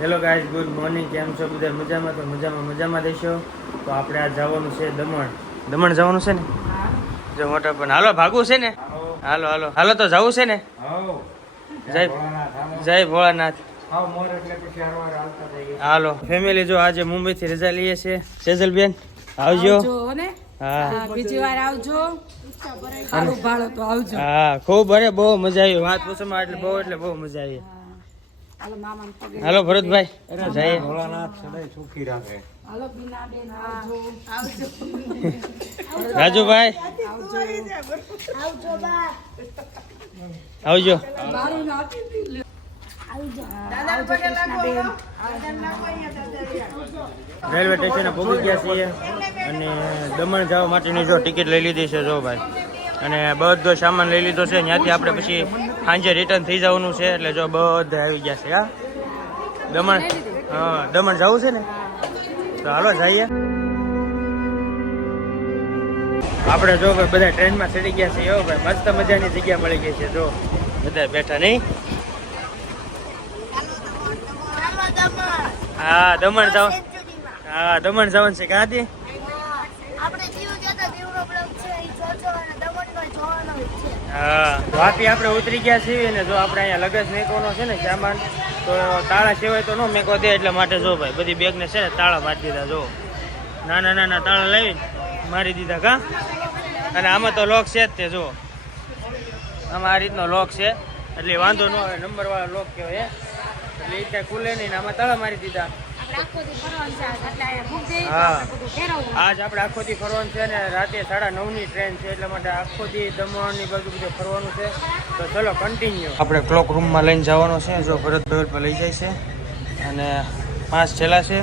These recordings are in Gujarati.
હેલો ગાઈઝ ગુડ મોર્નિંગ કેમ છો બધા? મજામાં? તો મજામાં મજામાં દેશો? તો આપણે આ જવાનું છે દમણ. દમણ જવાનું છે ને? જો મોટા પણ. હાલો ભાગવું છે ને? હાલો હાલો. હાલો તો જવું છે ને? જય જય ભોળાનાથ હાલો. ફેમિલી જો આજે મુંબઈ થી રજા લઈએ છે. સેજલ બેન આવજો આવજો હા. હા, બીજી વાર આવજો. હા ખૂબ અરે બહુ મજા આવી. વાત પૂછવામાં એટલે બહુ એટલે બહુ મજા આવી. હાલો જય પગે સદાય ભરતભાઈ રાખે. હાલો બીનાબેન આવજો. આવજો. રાજુભાઈ. આવજો. મારું નાખી દીધું. દાદા પગે લાગો. રેલવે સ્ટેશને પહોંચી ગયા છીએ અને દમણ જવા માટેની જો ટિકિટ લઈ લીધી છે જો ભાઈ. અને બધો સામાન લઈ લીધો છે. ત્યાંથી આપણે પછી સાંજે રિટર્ન થઈ જવાનું છે, એટલે જો બધા આવી ગયા છે, હા? દમણ હા, દમણ જવું છે ને? તો હાલો જઈએ. આપણે જો ભાઈ બધા ટ્રેનમાં ચડી ગયા છે એવો ભાઈ, મસ્ત મજાની જગ્યા મળી ગઈ છે, જો. બધા બેઠા નહીં? હા, દમણ જાવ હા, દમણ જવાનું છે, ક્યાંથી આપણે દીવ જતા દીવનો બ્લોક છે એ જોજો અને દમણનો જોવાનો જ છે હા વાપી આપણે ઉતરી ગયા છીએ ને જો આપણે અહીંયા લગેજ મેકવાનો છે ને સામાન, તો તાળા સિવાય તો ન મેકો દે એટલે માટે જો ભાઈ, બધી બેગને છે ને તાળા મારી દીધા જો. નાના નાના તાળા લઈ મારી દીધા કા? અને આમાં તો લોક છે જ તે જો. આમાં આ રીતનો લોક છે. એટલે વાંધો ન આવે નંબરવાળા લોક કહેવાય. એટલે એ ત્યાં ખુલે નહીં ને આમાં તાળા મારી દીધા. આજ. આપણે આખો દી ફરવાનું છે ને રાતે સાડા નવની ટ્રેન છે એટલે માટે આખો દી દમણની બાજુ બધું ફરવાનું છે. તો ચલો કન્ટિન્યુ આપણે ક્લોક રૂમમાં લઈને જવાનો છે. જો ભરતભાઈ પર લઈ જાય છે. અને પાંચ છેલ્લા છે.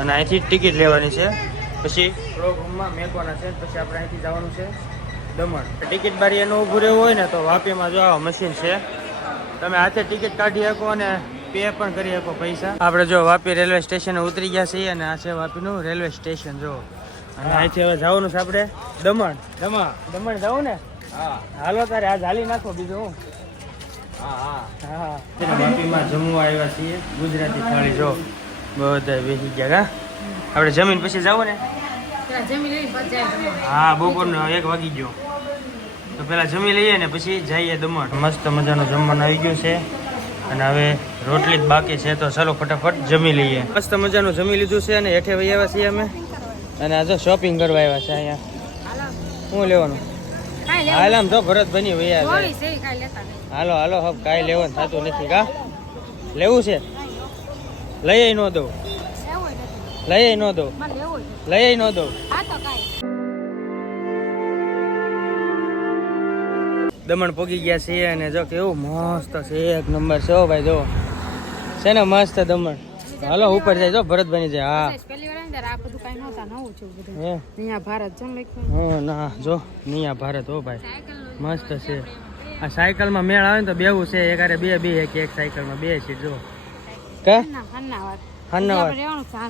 અને અહીંથી ટિકિટ લેવાની છે. પછી ક્લોક રૂમમાં મેકવાના છે. પછી આપણે અહીંથી જવાનું છે દમણ. ટિકિટ બારી એનું ઊભું રહેવું હોય ને તો વાપીમાં જો મશીન છે. તમે હાથે ટિકિટ કાઢી શકો અને પે પણ કરી શકો પૈસા. આપણે જો વાપી રેલવે સ્ટેશન ઉતરી ગયા છીએ અને આ છે વાપીનું રેલવે સ્ટેશન જો. અને અહીંથી હવે જવાનું છે આપણે દમણ. દમણ. દમણ જવું ને? હા. હાલો તારે આ ઝાલી નાખો બીજું હું. હા વાપીમાં જમવા આવ્યા છીએ ગુજરાતી થાળી જો. બધા બેસી ગયા આપણે જમીન પછી જાવ ને. હા બપોરનો એક વાગી ગયો. તો પેલા જમી લઈએ ને પછી જઈએ દમણ. મસ્ત મજાનું જમવાનું આવી ગયું છે. અને હવે રોટલી જ બાકી છે તો ચાલો ફટાફટ જમી લઈએ. મસ્ત મજાનું જમી લીધું છે અને હેઠે વહી આવ્યા છીએ અમે. અને આજે શોપિંગ કરવા આવ્યા છે અહીંયા. શું લેવાનું? હાલ આમ તો ભરતભાઈ બની વૈયા છે. હાલો હાલો હવે કાંઈ લેવાનું થતું નથી કા? લેવું છે? લઈ ન દઉં. લઈ ન દઉં. લઈ ન દઉં. દમણ પોગી ગયા છીએ અને જો કેવું મસ્ત છે એક નંબર છે ભાઈ જો. છે ને મસ્ત દમણ. હાલો ઉપર જાય જો ભરતભાઈ જાય હા. છે ના જો નિયા ભારત હો ભાઈ. મસ્ત છે. આ સાયકલમાં મેળ આવે ને તો બેવું છે એકારે બે બે એક એક સાયકલમાં બે સીટ જો. છે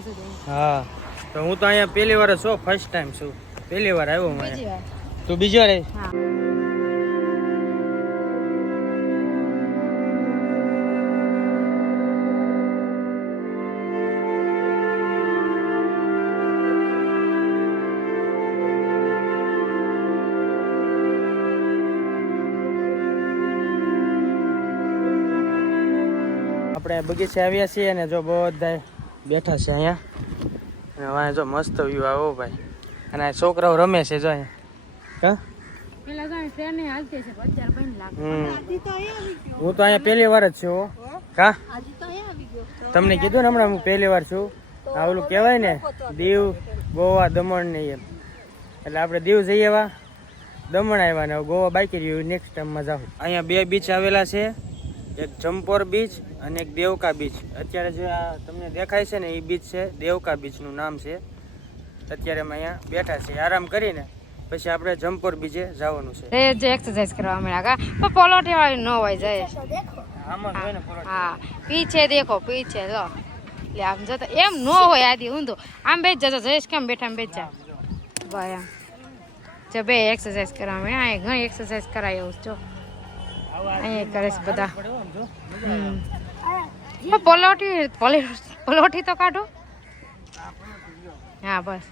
સુધી. હા. તો હું તો અહીંયા પહેલી વાર જ છું ફર્સ્ટ ટાઈમ છું. પહેલી વાર આવ્યો અહીંયા. તું બીજો રે હા. બગીચે આવ્યા છીએ અને જો બધા બેઠા છે અહીંયા. અને જો મસ્ત વ્યૂ આવો ભાઈ. અને આ છોકરાઓ રમે છે જો અહીંયા. હા પેલા તો અહીંયા પહેલી વાર જ છું હો. કા? તમને કીધું ને હમણાં હું પહેલી વાર છું. આ ઓલું કહેવાય ને દીવ ગોવા દમણ ને એમ. એટલે આપણે દીવ જઈએ એવા દમણ આવ્યા ને ગોવા બાકી રહ્યું. નેક્સ્ટ ટાઈમમાં જાઉં. અહીંયા બે બીચ આવેલા છે. એક જમ્પોર બીચ અને એક દેવકા બીચ. અત્યારે જે આ તમને દેખાય છે ને એ બીચ છે. દેવકા બીચનું નામ છે. અત્યારે અમે અહીંયા બેઠા છીએ. આરામ કરીને પછી આપણે જમપુર બીજે જવાનું છે. એ જે એક્સરસાઇઝ કરવા મળ્યા કા? પોલોટી વાળી ન હોય જાય. આમાં હોય ને પોલોટી. હા. પીછે દેખો પીછે લો. એટલે આમ જતો. એમ ન હોય આદી ઊંધો આમ બેસ જતો જયેશ કેમ બેઠા આમ બેસ જા. ભાઈ આમ. જો બે એક્સરસાઇઝ કરવા મળ્યા. અહીંયા ઘણી એક્સરસાઇઝ કરાય એવું જો. અહીંયા કરે છે બધા. હમ. પલોઠી પલે- પલોઠી તો કાઢો. હા બસ.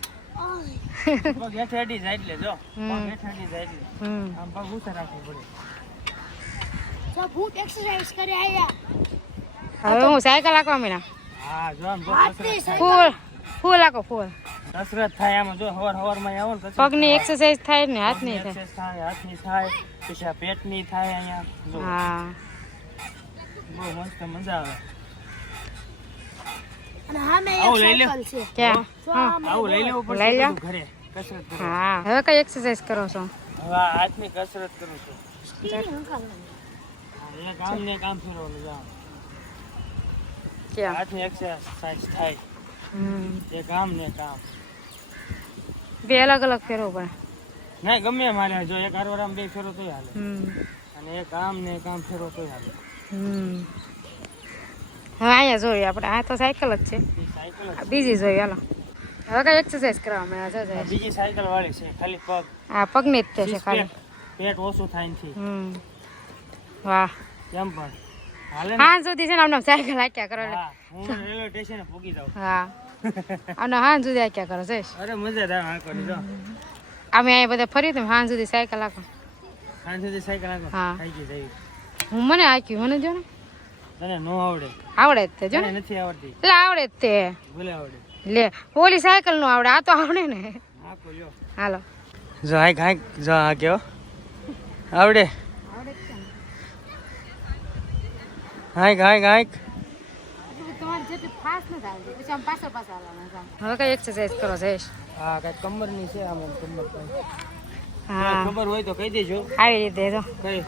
હવે હું સાયકલ આખો મીના ફૂલ ફૂલ આખો ફૂલ. કસરત થાય આમાં જો હવાર આવો ને પગની. એક્સરસાઇઝ થાય ને હાથની પગની થાય. હાથ થાય થાય પછી આ પેટની થાય અહીંયા. હા. બહુ મસ્ત મજા આવે. હવે કઈ એક્સરસાઇઝ કરો છો? હાથની કસરત કરું છું. સ્ટીલ હંકારવાનું. એક આમ ને એક આમ જાઓ. હાથની એક્સરસાઇઝ થાય. એક આમ ને કામ. બે અલગ અલગ ફેરવો પડે. ના ગમે મારે જો એક હારવાર બે ફેરો તોય હાલે. અને એક આમ ને એક આમ ફેરો તોય હાલે. હમ. હવે અહીંયા જોઈએ આપણે. આ તો સાયકલ જ છે. બીજી જોઈએ હાલો. હવે કઈ એક્સરસાઇઝ કરવા મેં જો બીજી સાયકલ વાળી છે ખાલી પગ. હા પગની જ તે છે ખાલી. પેટ ઓછું થાય છે હમ. વાહ. એમ પણ. સુધી છે ને આમને સાયકલ આક્યા કરો હા હું રેલવે સ્ટેશને પૂગી જાઉં. હા. આમને હાંજ સુધી હાક્યા કરો અરે મજા આવે જો અમે અહીંયા બધા ફરી તમે હાંજ સુધી સાયકલ આખો. સાંજ સુધી સાયકલ આંખો. હા. હું મને આક્યું મને જો ને. તને નો આવડે. આવડે જ તે જો ને. નથી આવડતી. એટલે આવડે જ તે. ભલે આવડે. લે ઓલી સાયકલનું આવડે આ તો આવડે ને. લ્યો. હાલો. જો હાય હાઈક જો આ કેવો? આવડે. હાઈક હાઈક હાઈક હવે કઈ એક્સરસાઇઝ કરો જઈશ હા કઈ કમરની છે આમ કમર હા. ખબર હોય તો કહી દેજો. આવી રીતે જો. કઈ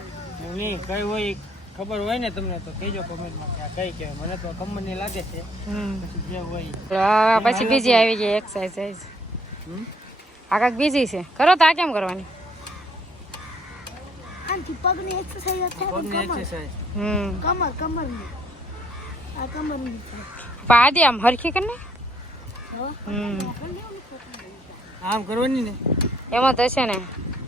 કઈ હોય. ખબર હોય ને તમને તો કહીજો કમેન્ટમાં કે આ કઈ કહેવાય. મને તો કમરની લાગે છે. પછી જે હોય પછી બીજી આવી ગઈ એક્સરસાઇઝ આ કાંઈક બીજી છે. કરો તો આ કેમ કરવાની? આનાથી પગની એક્સરસાઇઝ થાય પણ પગની કમર. એક્સરસાઇઝ હમ. કમર કમરની. આ કમરની થાય. આમ હરખી કરીને હમ. આમ કરવાની ને? એમાં તો છે ને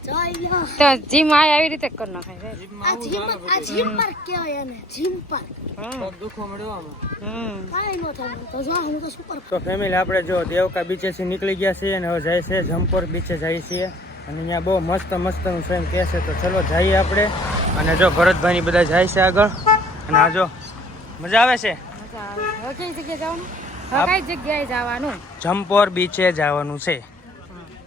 તો જીમ આ આવી રીતે કર નખાય આ જીમ આ જીમ પાર્ક કહેવાય એને જીમ પાર્ક પગ દુખો મળ્યો આમાં. હમ. ન થાય તો જો હું તો સુપર તો ફેમિલી આપણે જો દેવકા બીચેથી નીકળી ગયા છીએ અને હવે જાય છે જમપોર બીચે જાય છીએ. અને અહીંયા બહુ મસ્ત મસ્તનું ફ્રેમ કહે છે તો ચલો જઈએ આપણે. અને જો ભરતભાઈની બધા જાય છે આગળ. અને આ જો મજા આવે છે? મજા આવે. કઈ જગ્યાએ જવાનું? કઈ જગ્યાએ જવાનું? જમપોર બીચે જવાનું છે.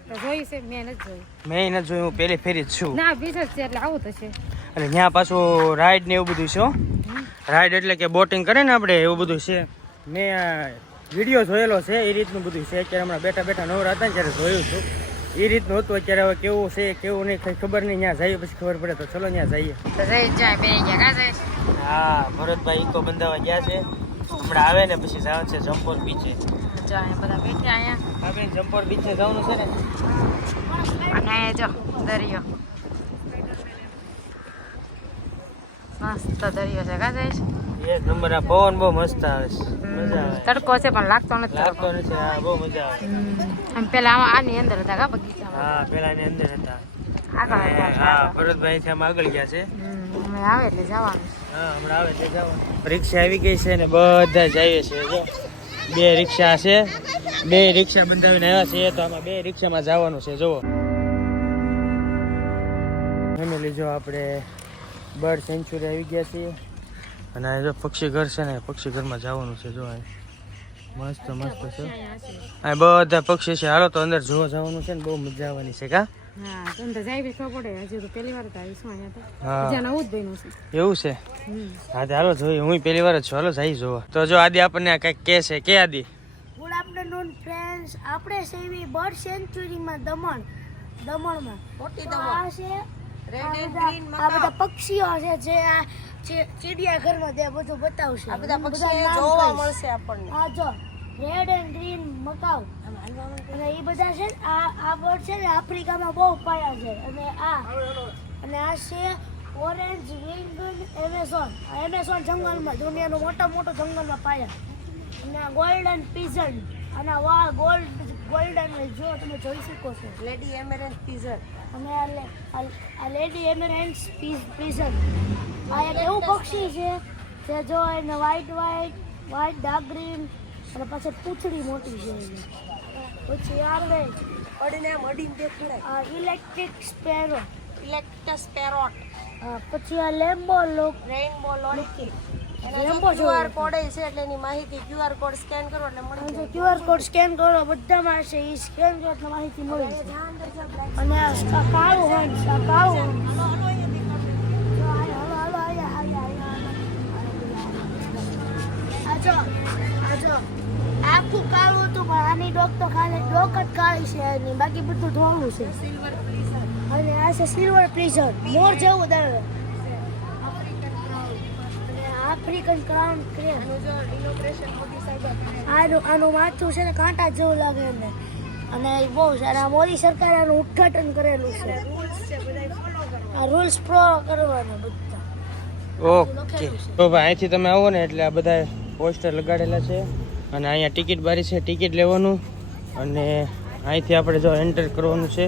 તો જોઈ છે મેં નથી જોયું. મેં એને જોયું હું પહેલી ફેરી જ છું. ના બીજો જ છે એટલે આવું થશે એટલે ત્યાં પાછું રાઈડ ને એવું બધું છે. રાઈડ એટલે કે બોટિંગ કરે ને આપણે એવું બધું છે. મેં વીડિયો જોયેલો છે એ રીતનું બધું છે. અત્યારે હમણાં બેઠા બેઠા નવરા હતા ત્યારે જોયું છું. એ રીતનું હતું અત્યારે હવે કેવું છે કેવું નહીં કઈ ખબર નહીં ત્યાં જઈએ પછી ખબર પડે તો ચલો ત્યાં જઈએ. હા ભરતભાઈ તો બંધાવા ગયા છે. હમણાં આવે ને પછી જવાનું છે જમ્પોર બીચે જો અહીંયા બધા બેઠા અહીંયા. હા બેન બીચે જવાનું છે ને? અને અહીંયા જો દરિયો. મસ્ત દરિયો છે કા જઈશ એક નંબર આ પવન બહુ મસ્ત આવે છે. તડકો છે પણ લાગતો નથી લાગતો તડકો નથી હા બહુ મજા આવે. આમ પેલા આમાં આની અંદર હતા કા બગીચામાં? હા પેલા અંદર હતા. હા ભરતભાઈ છે આગળ ગયા છે. આવે એટલે જવાનું. હા હમણાં આવે એટલે જવાનું. રિક્ષા આવી ગઈ છે ને બધા જ આવે છે જો. બે રિક્ષા છે. બે રિક્ષા બંધાવીને આવ્યા છે તો આમાં બે રિક્ષામાં જવાનું છે, જુઓ. ફેમિલી જો આપણે બર્ડ સેન્ચુરી આવી ગયા છીએ. અને આ જો પક્ષી ઘર છે ને, પક્ષી ઘરમાં જવાનું છે જો મસ્ત મસ્ત છે. આ બધા પક્ષી છે. હાલો તો અંદર જોવા જવાનું છે ને, બહુ મજા આવવાની છે, કા? હા તને તો જાય ખબર પડે હજી તો પહેલી વાર તો આવીશું અહીંયા તો. જ્યાં નવું જ બન્યું છે. એવું છે. હા તો જોઈએ હું પહેલી વાર જ છું. હાલો જઈ જોવા. તો જો આદિ આપણને કંઈક કે છે. કે આદિ? ગુડ આફ્ટરનૂન ફ્રેન્ડ્સ આપણે સેવી બર્ડ સેન્ચ્યુરીમાં દમણ. દમણમાં. મોટી દમણ. છે આ બધા- પક્ષીઓ છે જે આ ચિડિયાઘરમાં તે બધું બતાવશે. આ બધા પક્ષીઓ જોવા મળશે આપણને. હા જો. રેડ એન્ડ ગ્રીન મકાઉ અને એ બધા છે ને, આ આ બર્ડ છે ને આફ્રિકામાં બહુ પાયા છે. અને આ અને આ છે ઓરેન્જ વિંગન એમેઝોન. એમેઝોન જંગલમાં દુનિયાનું મોટા મોટો જંગલમાં પાયા. અને આ ગોલ્ડન પીઝન અને વા ગોલ્ડ ગોલ્ડન જો તમે જોઈ શકો છો. લેડી એમેરેન્સ પીઝન અને આ આ- આ લેડી એમેરેન્સ પીઝન આ એક એવું પક્ષી છે જે જો એને white white white dark green અને પાછળ પૂંછડી મોટી છે. એની પછી આવે. પડીને આમ અડીને દેખાડાય ઇલેક્ટ્રિક સ્પેરો ઇલેક્ટ્રિક સ્પેરો પછી આ લેમ્બો લોક રેઇનબો લોલિકી રેમ્બો ક્યુઆર કોડ છે એટલે એની માહિતી ક્યુઆર કોડ સ્કેન કરો એટલે મળી ક્યુઆર કોડ સ્કેન કરો બધામાં છે એ સ્કેન કરો એટલે માહિતી મળી અને આ કાળું હોય કાળું આખું કાળું આની ડોક તો ખાલી ડોક જ કાળી છે એની બાકી બધું ધોળું છે. અને આ છે સિલ્વર પ્રિઝર મોર જેવું દર. African crown crane. આનું આનું માથું છે ને કાંટા જેવું લાગે એને. અને બહુ સારા મોદી સરકારે આનું ઉદ્ઘાટન કરેલું છે. આ રૂલ્સ પ્રો કરવાના બધા. ઓકે. તો ભાઈ, અહીંથી તમે આવો ને એટલે આ બધા પોસ્ટર લગાડેલા છે. અને અહીંયા ટિકિટ બારી છે ટિકિટ લેવાનું. અને અહીંથી આપણે જો એન્ટર કરવાનું છે.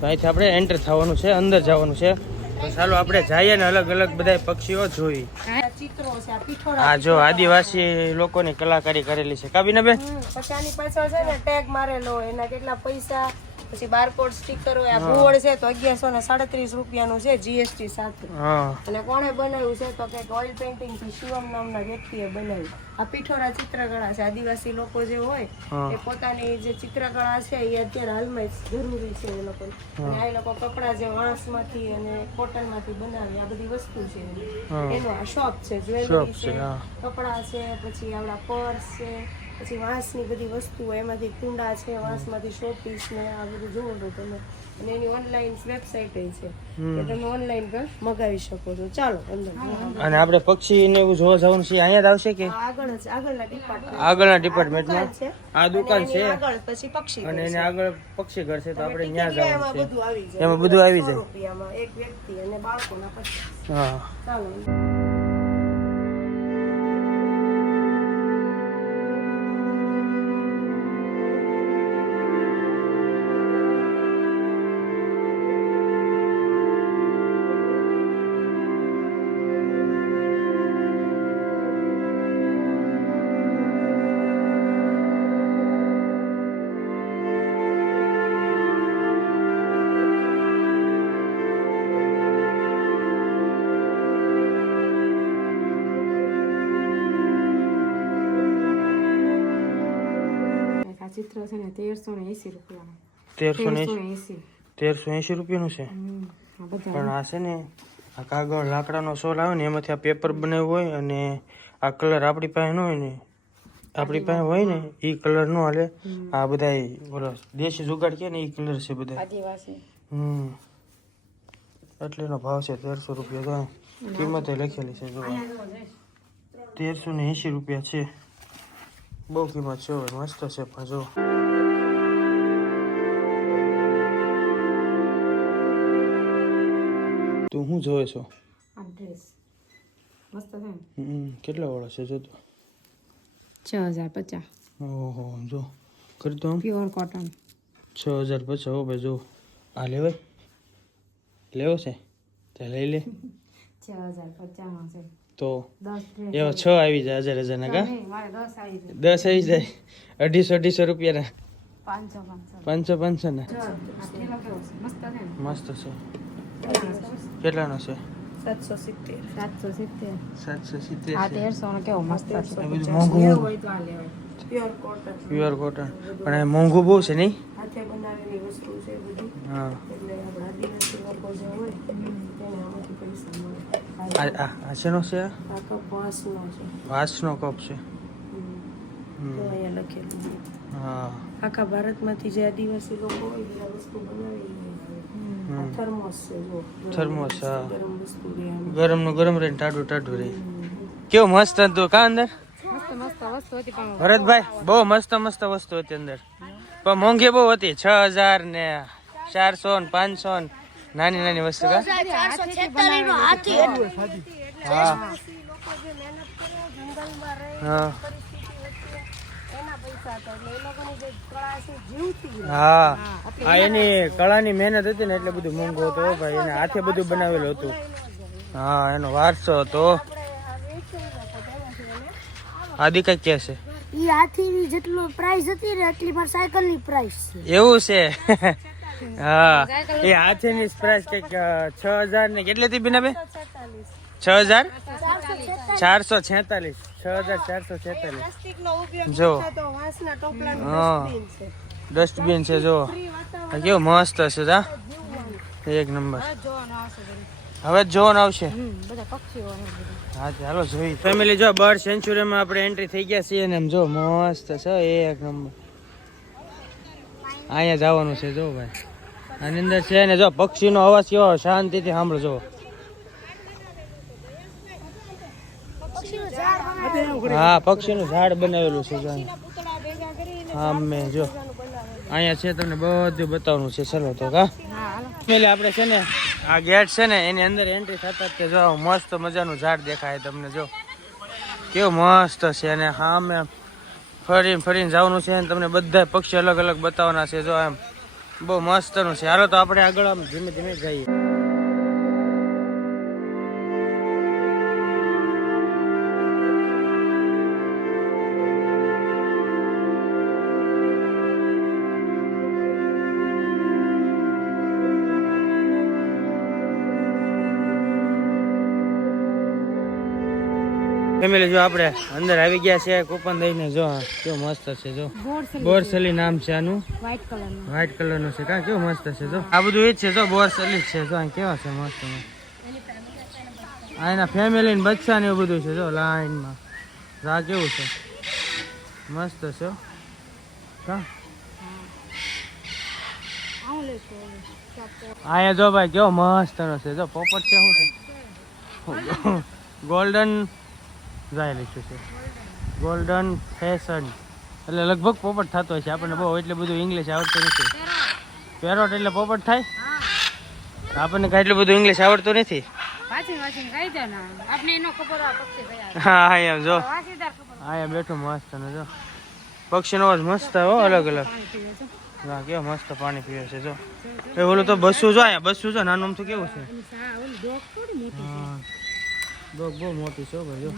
તો અહીંથી આપણે એન્ટર થવાનું છે અંદર જવાનું છે. તો ચાલો આપણે જઈએ ને અલગ અલગ બધા પક્ષીઓ જોઈ. આ જો આદિવાસી લોકોની કલાકારી કરેલી છે. કાબીના બેન પાછળ છે ને ટેગ મારેલો એના કેટલા પૈસા પછી બારકોડ સ્ટીકર હોય આ ગોળ છે તો અગિયારસો ને સાડત્રીસ રૂપિયાનું છે જીએસટી સાથે. અને કોણે બનાવ્યું છે તો કે ઓઇલ પેઇન્ટિંગથી શિવમ નામના વ્યક્તિએ બનાવ્યું. આ પીઠોરા ચિત્રકળા છે. આદિવાસી લોકો જે હોય એ પોતાની જે ચિત્રકળા છે એ અત્યારે હાલમાં જરૂરી છે એ લોકો અને આ લોકો કપડા જે વાંસમાંથી અને કોટનમાંથી બનાવે આ બધી વસ્તુ છે એનો. આ શોપ છે જ્વેલરી છે, છે કપડા છે પછી આપણા પર્સ છે પછી વાંસની બધી વસ્તુઓ એમાંથી કુંડા છે વાંસમાંથી શોપીસ ને આ બધું જોવો તો તમે. અને એની ઓનલાઈન વેબસાઇટ છે કે તમે ઓનલાઈન પણ મગાવી શકો છો. ચાલો અંદર. અને આપણે પક્ષી ને એવું જોવા જવાનું છે અહીંયા જ આવશે કે? આગળ જ આગળના ડિપાર્ટમેન્ટ આગળના ડિપાર્ટમેન્ટમાં છે. આ દુકાન છે? આગળ પછી પક્ષી અને એને આગળ પક્ષી ઘર છે તો આપણે ત્યાં એમાં જવાનું બધું આવી છે જાય. એમાં બધું આવી જાય. રૂપિયામાં એક વ્યક્તિ અને બાળકોના પછી હા. ચાલો ચિત્ર છે ને તેરસો ને એસી? રૂપિયાનું તેરસો ને એસી. તેરસો એંશી રૂપિયાનું છે? પણ આ છે ને આ કાગળ લાકડાનો સોલ આવે ને એમાંથી આ પેપર બનાવ્યું હોય અને આ કલર આપણી પાસે ન હોય ને આપણી પાસે હોય ને એ કલર નો હાલે. આ બધા બોલો દેશી જુગાડ કે ને એ કલર છે બધા આદિવાસી. હમ. એટલે એનો ભાવ છે તેરસો રૂપિયા તો કિંમત લખેલી છે જો તેરસો ને એંશી રૂપિયા છે. બહુ કિંમત છે હવે મસ્ત છે પણ જો. તું શું જોવે છો? આ ડ્રેસ મસ્ત છે ને? હમ, કેટલા વાળો છે જો તો? છ હજાર પચાસ. ઓહો જો. કરી તો આમ? પ્યોર કોટન છ હજાર પચાસ હો ભાઈ જો. આ લેવાય લેવો છે? તે લઈ લે. છ હજાર પચાસમાં છે. તો એવો એવા છ આવી જાય હજાર હજાર ના કા દસ આવી જાય. દસ આવી જાય. અઢીસો અઢીસો રૂપિયાના. પાંચસો પાંચસો. ના મસ્ત છે ને? મસ્ત છે. કેટલાનો છે? સાતસો સિત્તેર. સાતસો સિત્તેર. સાતસો સિત્તેર આ તેરસો નો કેવો મસ્ત છે? એ મોંઘું હોય. તો આ લેવાય. પ્યોર કોટન પણ એ મોંઘું બહુ છે નહીં? હાથે બનાવેલી વસ્તુ છે બધી. હા. આ આ શેનો છે? આ કપ વાંસનો છે. વાંસનો કપ છે. તો અહીંયા લખેલું હા. આખા ભારતમાંથી જે આદિવાસી લોકો હોય એ વસ્તુ બનાવેલી થર્મોસ છે જો. થર્મોસ, હા. ગરમ વસ્તુ ગરમનું ગરમ રહે ને ટાઢું ટાઢું રહે. કેવું મસ્ત હતું કા અંદર? મસ્ત મસ્ત વસ્તુ હતી પણ ભરતભાઈ બહુ મસ્ત મસ્ત વસ્તુ હતી અંદર. પણ મોંઘી બહુ હતી. છ હજાર ને ચારસો ને પાંચસો ને નાની નાની વસ્તુ કા? નો હા લોકો જે મહેનત કરે જંગલમાં રહે હા. એના પૈસા હતા એટલે એ લોકોની જે કળા છે હા એની કળાની મહેનત હતી ને એટલે બધું મોંઘું હતું ભાઈ. એને હાથે બધું બનાવેલું હતું. હા એનો વારસો હતો. આદિ કઈ કે છે? ઈ હાથી જેટલો પ્રાઇસ હતી ને એટલી મારી સાયકલની પ્રાઇસ છે. એવું છે. હા. એ હાથીની પ્રાઇસ કંઈક છ હજાર ને કેટલી હતી બીના બે? છ હજાર? ચારસો છેતાલીસ. છ હજાર ચારસો છેતાલીસ. જો. હા. ડસ્ટબિન છે, જો. કેવું મસ્ત છે જા. એક નંબર. હવે જોન આવશે. હા ચાલો જોઈ. ફેમિલી જો બર્ડ સેન્ચુરીમાં આપણે એન્ટ્રી થઈ ગયા છીએ ને એમ, જો, મસ્ત છે, એક નંબર. અહીંયા જવાનું છે, જો, ભાઈ. આની અંદર છે ને જો પક્ષીનો અવાજ કેવો શાંતિથી સાંભળો જો હા, પક્ષીનું ઝાડ બનાવેલું છે. હા મેં જો. અહીંયા છે તમને બધું બતાવવાનું છે. ચલો તો કા હા. હાલો આપણે છે ને, આ ગેટ છે ને, એની અંદર એન્ટ્રી થતા જ જો મસ્ત મજાનું ઝાડ દેખાય તમને, જો. કેવું મસ્ત છે અને મેં ફરીને ફરીને જવાનું છે અને તમને બધા પક્ષી અલગ અલગ બતાવવાના છે, જો એમ. બહુ મસ્તનું છે. હાલો તો આપણે આગળ આમ ધીમે ધીમે જઈએ. ફેમિલી જો આપણે અંદર આવી ગયા છે કૂપન દઈને જો કેવું મસ્ત છે જો. બોરસલી નામ છે આનું. વ્હાઈટ કલરનું વ્હાઈટ કલરનું છે કાં કેવું મસ્ત છે જો. આ બધું એ જ છે જો બોરસલી જ છે જો આ કેવા છે મસ્ત. આ એના ફેમિલી ને બચ્ચા ને એવું બધું છે જો લાઈનમાં. આ કેવું છે? મસ્ત છે. કા. અહીંયા જો ભાઈ કેવો મસ્ત છે જો પોપટ છે શું છે? ગોલ્ડન જાય લખ્યું છે ગોલ્ડન ફેશન એટલે લગભગ પોપટ થતો હોય છે આપણને બહુ એટલે બધું ઇંગ્લિશ આવડતું નથી. પેરોટ એટલે પોપટ થાય? આપણને કાંઈ એટલું બધું ઇંગ્લિશ આવડતું નથી? હા એમ જો. હા એમ બેઠું મસ્ત ને જો. પક્ષીનો અવાજ મસ્ત હો અલગ અલગ. હા કેવો મસ્ત પાણી પીવે છે જો. એ ઓલું તો બસું જો અહીંયા બસું જો નાનું તો કેવું છે? હા બહુ બહુ મોટી છે ભાઈ જો.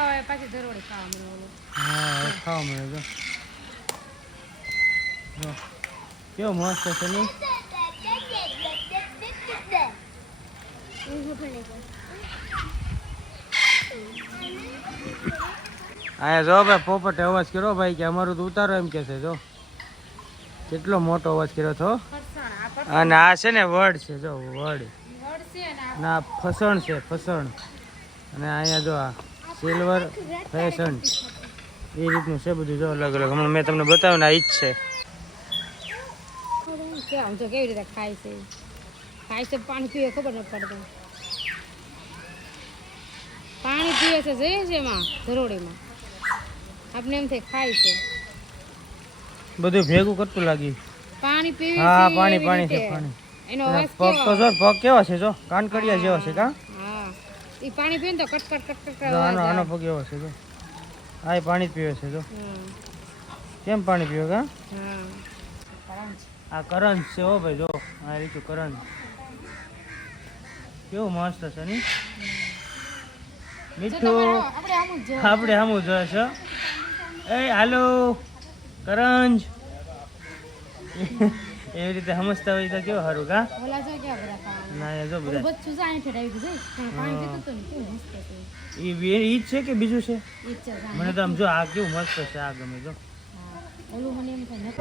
હવે પાછી દરોડી ખાવા મળે ઓલું હા ખાવા મળે જો. કેવો મસ્ત છે ને અહીંયા જો ભાઈ પોપટે અવાજ કર્યો ભાઈ કે અમારું તો ઉતારો એમ કે છે જો. કેટલો મોટો અવાજ કર્યો હતો અને આ છે ને વડ છે જો વડ. ને ના ફસણ છે ફસણ. અને અહીંયા જો આ સિલ્વર ફેશન એ રીતનું છે બધું જો અલગ અલગ. હમણાં મેં તમને બતાવ્યું ને આ ઈ જ છે. આમ તો કેવી રીતે ખાય છે. ખાય છે પાણી પીવે ખબર નથી પડતું. પાણી પીવે છે જોઈએ છે એમાં ધરોડીમાં. આપણે એમ થાય ખાય છે. બધું ભેગું કરતું લાગી. પાણી પીવે હા છે પાણી પાણી છે પાણી. એનો અવાજ પગ તો કેવો? જો પગ કેવા છે જો? કાનકડિયા જેવા છે કા? હા. ઈ પાણી પીને તો કટ કટ કટ કટ આનો આનો. પગ એવો છે જો. આ પાણી પીવે છે જો. કેમ પાણી પીવે કા. આ કરંજ છે હો ભાઈ જો. આ રીતું કરંજ. કેવું મસ્ત છે ની? મીઠું. આપણે સામું જોઈએ છે એ હાલો. કરંજ. એવી રીતે સમજતા હોય તો કેવું સારું કા? ઓલા જો કેવા બધા ના એ જો બધા. બચ્ચું જાય પાણી ને કેવું મસ્ત ઈ બે- ઈ જ છે કે બીજું છે? ઈ છે મને તો આમ જો આ કેવું મસ્ત છે આ ગમે જો. ઓલું મને એમ થાય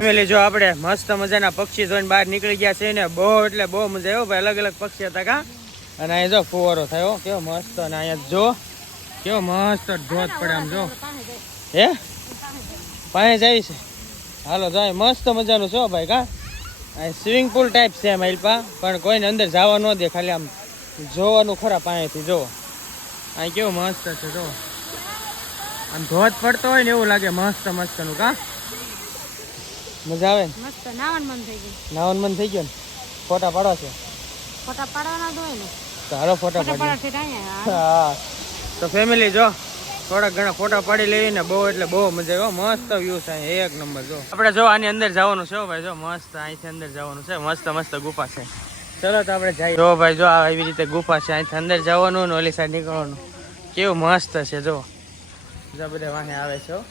ફેમિલી, જો આપણે મસ્ત મજાના પક્ષી જોઈને બહાર નીકળી ગયા છે ને, બહુ એટલે બહુ મજા આવ્યો ભાઈ અલગ અલગ પક્ષી હતા કા? અને અહીંયા જો ફુવારો થયો, કેવો મસ્ત, અને અહીંયા જો, કેવો મસ્ત ધોધ પડે આમ, જો. હે? પાસે જાય છે. હાલો જાય મસ્ત મજાનું છો ભાઈ કા? અહીં સ્વિમિંગ પુલ ટાઈપ છે માઇલપા પણ કોઈને અંદર જવા ન દે, ખાલી આમ જોવાનું ખરા પાસેથી જો. અહીં કેવું મસ્ત છે, જો. આમ ધોધ પડતો હોય ને એવું લાગે મસ્ત મસ્તનું કા? મજા આવે ને? મસ્ત નાવન મન થઈ ગયું. નાવન મન થઈ ગયું ને? ફોટા પાડો છે? ફોટા પાડવાના તો હોય ને? સારો ફોટા છે હા. તો ફેમિલી જો થોડાક ઘણા ફોટા પાડી લેવી ને બહુ એટલે બહુ મજા આવ્યો મસ્ત વ્યૂ છે એક નંબર જો. આપણે જો આની અંદર જવાનું છે ભાઈ જો મસ્ત અહીંથી અંદર જવાનું છે. મસ્ત મસ્ત ગુફા છે. ચલો તો આપણે જઈએ. જો ભાઈ જો આવી રીતે ગુફા છે. અહીંથી અંદર જવાનું ને ઓલી સાઈડ નીકળવાનું. કેવું મસ્ત છે જો. જો બધા વાહે આવે છે હો.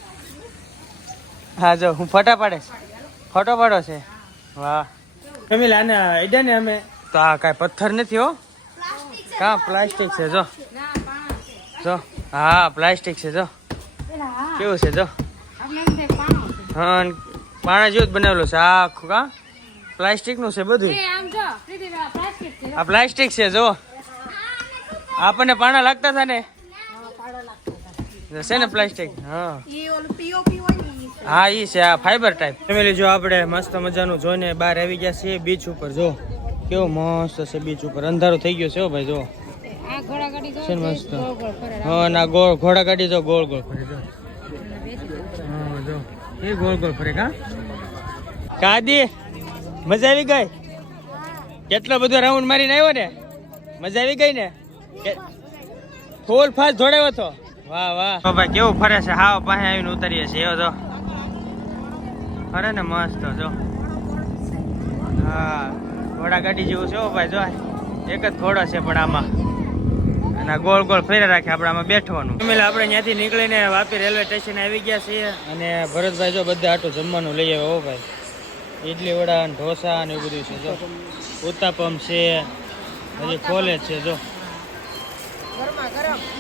હા જો હું ફોટા પાડે ફોટો પાડો છે. વાહ. અમે લાને એડા ને અમે. તો આ કાંઈ પથ્થર નથી હો. કા પ્લાસ્ટિક છે જો. જો હા પ્લાસ્ટિક છે જો. કેવું છે જો. હા પાણા જેવું જ બનાવેલું છે આ આખું કા? પ્લાસ્ટિકનું છે બધું. એ આમ જો પ્રીતિ આ પ્લાસ્ટિક છે આ પ્લાસ્ટિક છે જો. આપણને પાણા લાગતા હતા ને? છે ને પ્લાસ્ટિક? હા. હા, ઈ છે આ ફાઈબર ટાઈપ ફેમિલી જો આપણે મસ્ત મજાનું જોઈને બહાર આવી ગયા છીએ બીચ ઉપર, જો. કેવો મસ્ત છે બીચ ઉપર. અંધારું થઈ ગયું છે ભાઈ, જો. હા, ના, ગોળ, ઘોડા ગાડી, જો, ગોળ ગોળ ફરે, જો. હા કાદી, મજા આવી ગઈ? કેટલો બધો રાઉન્ડ મારીને આવ્યો ને? મજા આવી ગઈ ને? ફૂલ ફાસ્ટ દોડાવ્યો તો વાહ વાહ. ભાઈ, કેવું ફરે છે? હાવ પાસે આવીને ઉતરીએ છીએ એવો તો ફરે ને મસ્ત, જો. હા ઘોડા ગાડી જેવું છે ભાઈ, જો. એક જ ઘોડો છે પણ આમાં. અને ગોળ ગોળ ફેરા રાખે આપણે આમાં બેઠવાનું. ફેમિલી આપણે ત્યાંથી નીકળીને વાપી રેલવે સ્ટેશન આવી ગયા છીએ અને ભરતભાઈ જો બધા આટલું જમવાનું લઈ આવ્યા હો ભાઈ. ઇડલી વડા અને ઢોસા અને એવું બધું છે, જો. ઉત્તાપમ છે, હજી ખોલે જ છે, જો.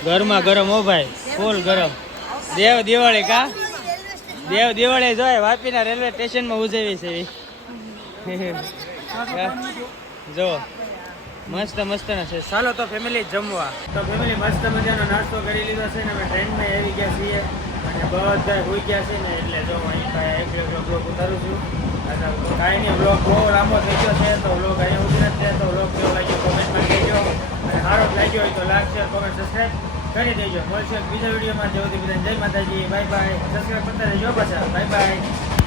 ગરમા. ગરમ હો ભાઈ, ફૂલ ગરમ. દેવ દિવાળી કા? દેવ દિવાળી જોય વાપીના રેલવે સ્ટેશનમાં ઉજવી છે એવી. જો મસ્ત મસ્ત ના છે. ચાલો તો ફેમિલી જમવા. તો ફેમિલી મસ્ત મજાનો નાસ્તો કરી લીધો છે ને અમે ટ્રેનમાં આવી ગયા છીએ. અને બધા હોઈ ગયા છે ને એટલે જો અહીં એક બ્લોક ઉતારું છું. અને કાંઈ નહીં બ્લોક બહુ લાંબો થઈ ગયો છે તો બ્લોગ અહીંયા ઉતરે જ છે. તો બ્લોગ કેવો લાગ્યો કોમેન્ટમાં કહેજો. અને સારો જ લાગ્યો હોય તો લાઈક શેર કોમેન્ટ સબસ્ક્રાઈબ કરી દેજો મળશે બીજા વિડીયોમાં. જેવું બધાને જય માતાજી. Bye bye. સબસ્ક્રાઈબ કરતા રહેજો પાછા. Bye bye.